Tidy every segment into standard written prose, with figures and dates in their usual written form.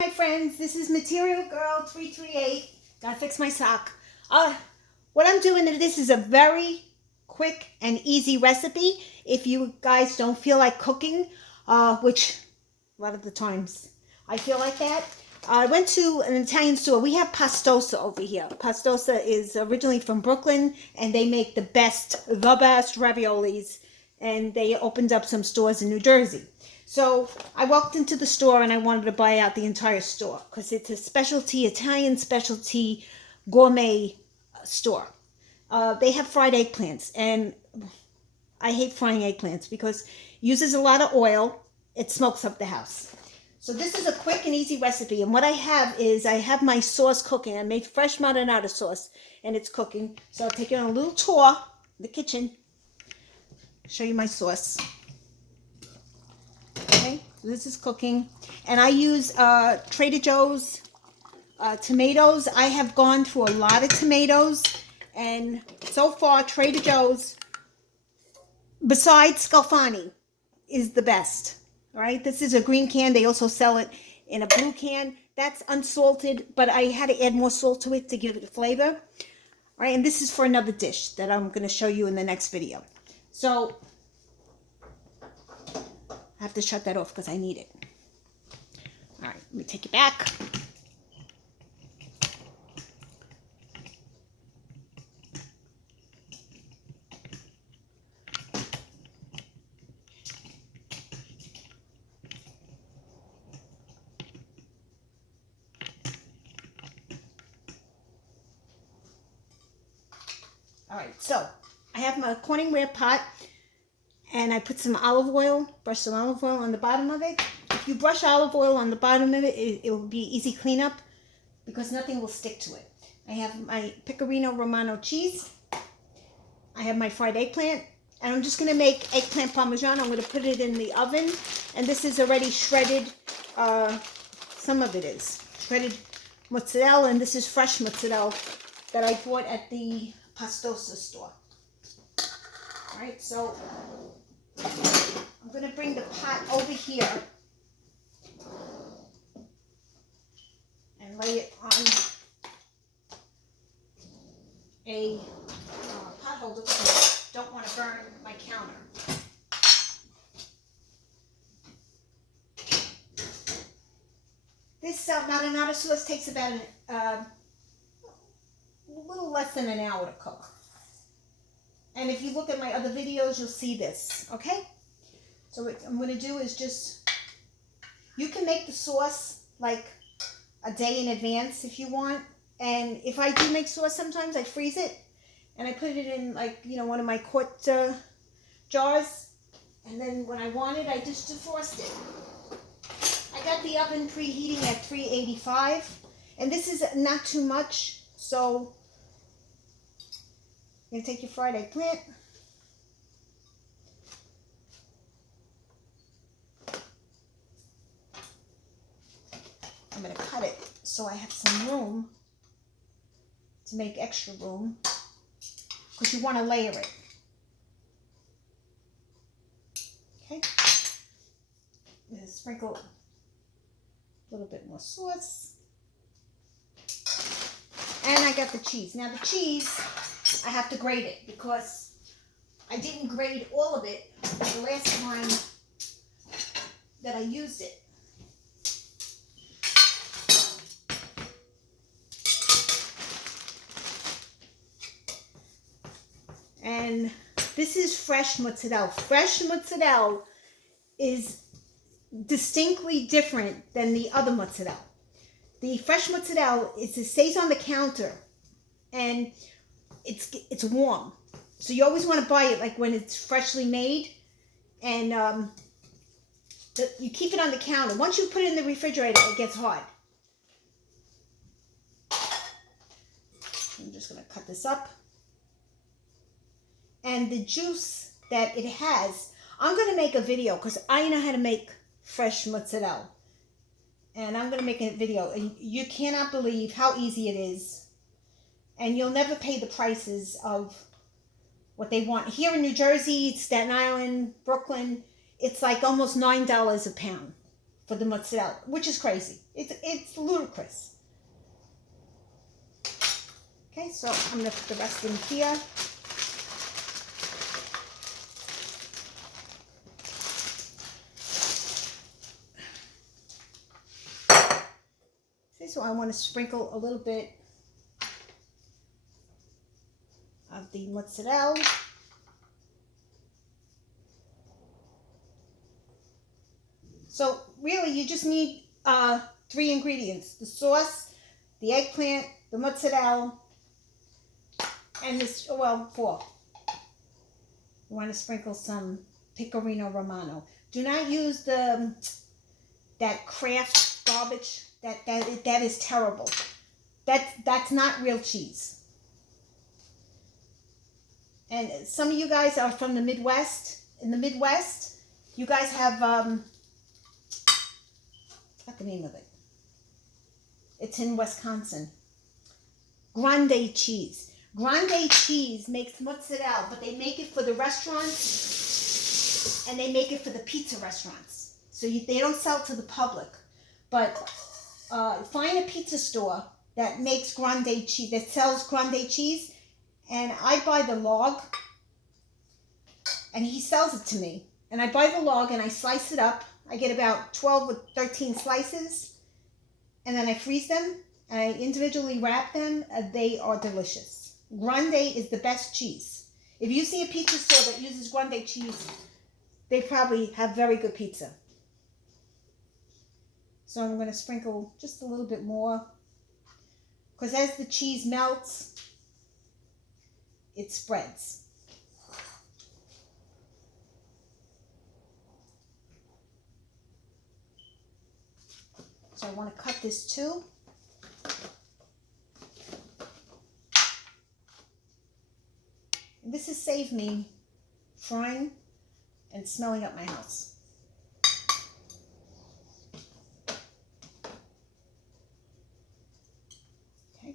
Hi friends, this is Material Girl 338. Gotta fix my sock. What I'm doing, this is a very quick and easy recipe if you guys don't feel like cooking, which a lot of the times I feel like that. I went to an Italian store. We have Pastosa over here. Pastosa is originally from Brooklyn, and they make the best raviolis, and they opened up some stores in New Jersey. So I walked into the store and I wanted to buy out the entire store because it's a specialty, Italian specialty gourmet store. They have fried eggplants, and I hate frying eggplants because it uses a lot of oil. It smokes up the house. So this is a quick and easy recipe, and what I have is I have my sauce cooking. I made fresh marinara sauce and it's cooking. So I'll take you on a little tour in the kitchen, show you my sauce. Okay, so this is cooking, and I use Trader Joe's tomatoes. I have gone through a lot of tomatoes, and so far Trader Joe's, besides Scalfani, is the best. All right, this is a green can. They also sell it in a blue can. That's unsalted, but I had to add more salt to it to give it a flavor. All right, and this is for another dish that I'm going to show you in the next video. So I have to shut that off because I need it. All right, let me take it back. All right, so I have my Corningware pot, and I put some olive oil, brush some olive oil on the bottom of it. If you brush olive oil on the bottom of it, it will be easy cleanup because nothing will stick to it. I have my Pecorino Romano cheese. I have my fried eggplant, and I'm just going to make eggplant parmesan. I'm going to put it in the oven, and this is already shredded. Some of it is shredded mozzarella, and this is fresh mozzarella that I bought at the Pastosa store. All right, so I'm going to bring the pot over here and lay it on a pot holder because I don't want to burn my counter. This marinara sauce takes about a little less than an hour to cook. And if you look at my other videos, you'll see this, okay? So what I'm going to do is just, you can make the sauce like a day in advance if you want. And if I do make sauce sometimes, I freeze it and I put it in one of my quart jars. And then when I want it, I just defrost it. I got the oven preheating at 385. And this is not too much, so you're going to take your fried eggplant. I'm going to cut it so I have some room to make extra room because you want to layer it. Okay. I'm going to sprinkle a little bit more sauce. And I got the cheese. Now the cheese, I have to grate it because I didn't grate all of it the last time that I used it. And this is fresh mozzarella. Fresh mozzarella is distinctly different than the other mozzarella. The fresh mozzarella, it stays on the counter and it's warm. So you always want to buy it like when it's freshly made, and you keep it on the counter. Once you put it in the refrigerator, it gets hard. I'm just going to cut this up. And the juice that it has, I'm going to make a video because I know how to make fresh mozzarella. And I'm going to make a video. And you cannot believe how easy it is. And you'll never pay the prices of what they want. Here in New Jersey, Staten Island, Brooklyn, it's like almost $9 a pound for the mozzarella, which is crazy. It's ludicrous. Okay, so I'm gonna put the rest in here. See, so I want to sprinkle a little bit of the mozzarella. So really, you just need 3 ingredients: the sauce, the eggplant, the mozzarella, and this, well, 4. You want to sprinkle some pecorino romano. Do not use that Kraft garbage. That is terrible. That's not real cheese. And some of you guys are from the Midwest. In the Midwest, you guys have what's the name of it? It's in Wisconsin. Grande cheese. Grande cheese makes mozzarella, but they make it for the restaurants and they make it for the pizza restaurants. So they don't sell it to the public. But find a pizza store that makes grande cheese, that sells grande cheese, and I buy the log, and he sells it to me. And I buy the log and I slice it up. I get about 12 or 13 slices, and then I freeze them, and I individually wrap them. They are delicious. Grande is the best cheese. If you see a pizza store that uses grande cheese, they probably have very good pizza. So I'm going to sprinkle just a little bit more, because as the cheese melts, it spreads. So I want to cut this too. And this has saved me frying and smelling up my house. Okay.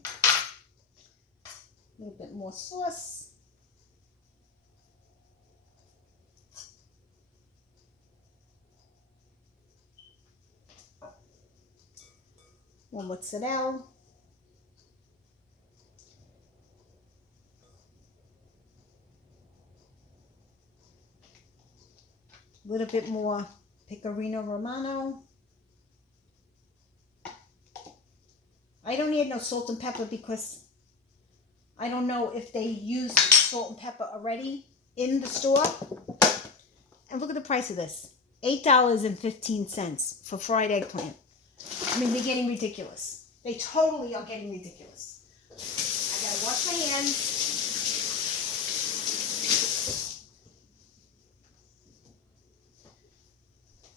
A little bit more sauce. More mozzarella. A little bit more pecorino romano. I don't need no salt and pepper because I don't know if they use salt and pepper already in the store. And look at the price of this. $8.15 for fried eggplant. I mean, they're getting ridiculous. They totally are getting ridiculous. I gotta wash my hands.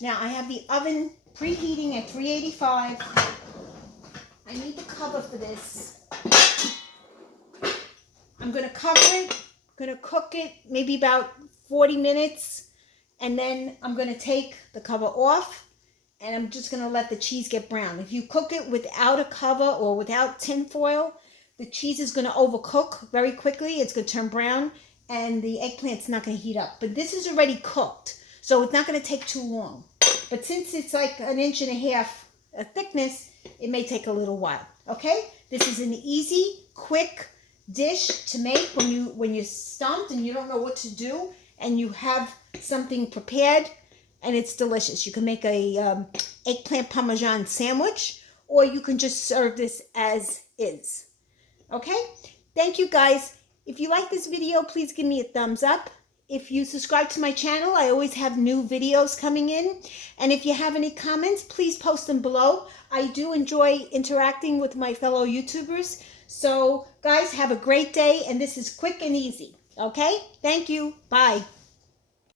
Now I have the oven preheating at 385. I need the cover for this. I'm gonna cover it, gonna cook it maybe about 40 minutes, and then I'm gonna take the cover off. And I'm just going to let the cheese get brown. If you cook it without a cover or without tin foil, the cheese is going to overcook very quickly. It's going to turn brown, and the eggplant's not going to heat up. But this is already cooked, so it's not going to take too long. But since it's like 1.5 inches thickness, it may take a little while. Okay? This is an easy, quick dish to make when you're stumped and you don't know what to do, and you have something prepared. And it's delicious. You can make a eggplant parmesan sandwich, or you can just serve this as is. Okay? Thank you, guys. If you like this video, please give me a thumbs up. If you subscribe to my channel, I always have new videos coming in. And if you have any comments, please post them below. I do enjoy interacting with my fellow YouTubers. So, guys, have a great day. And this is quick and easy. Okay? Thank you. Bye.